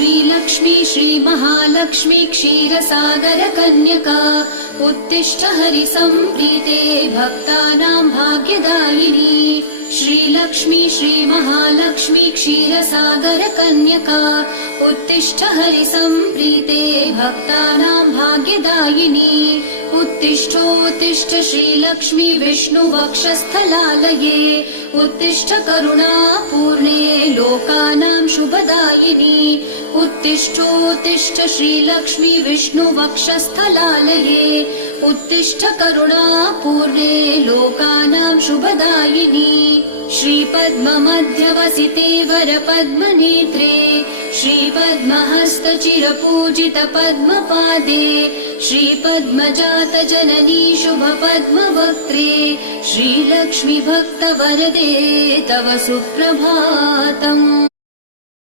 श्रीलक्ष्मी श्रीमहालक्ष्मी क्षीरसागरकन्यका उत्तिष्ठ हरिसम्प्रीते भक्तानां भाग्यदायिनी श्रीलक्ष्मी श्रीमहालक्ष्मी क्षीरसागरकन्यका उत्तिष्ठ हरिसम्प्रीते भक्तानां भाग्यदायिनी उत्तिष्ठोत्तिष्ठ श्रीलक्ष्मी विष्णुवक्षस्थलालये उत्तिष्ठ करुणापूर्णे लोकानां शुभदायिनी उत्तिष्ठोत्तिष्ठ श्रीलक्ष्मी विष्णुवक्षस्थलालये उत्तिष्ठ करुणापूर्णे लोकानां शुभदायिनी श्रीपद्ममध्यवसिते वरपद्मनेत्रे श्रीपद्महस्तचिरपूजित पद्मपादे श्रीपद्मजातजननी शुभपद्मवक्त्रे श्रीलक्ष्मी भक्तवरदे तव सुप्रभातम्।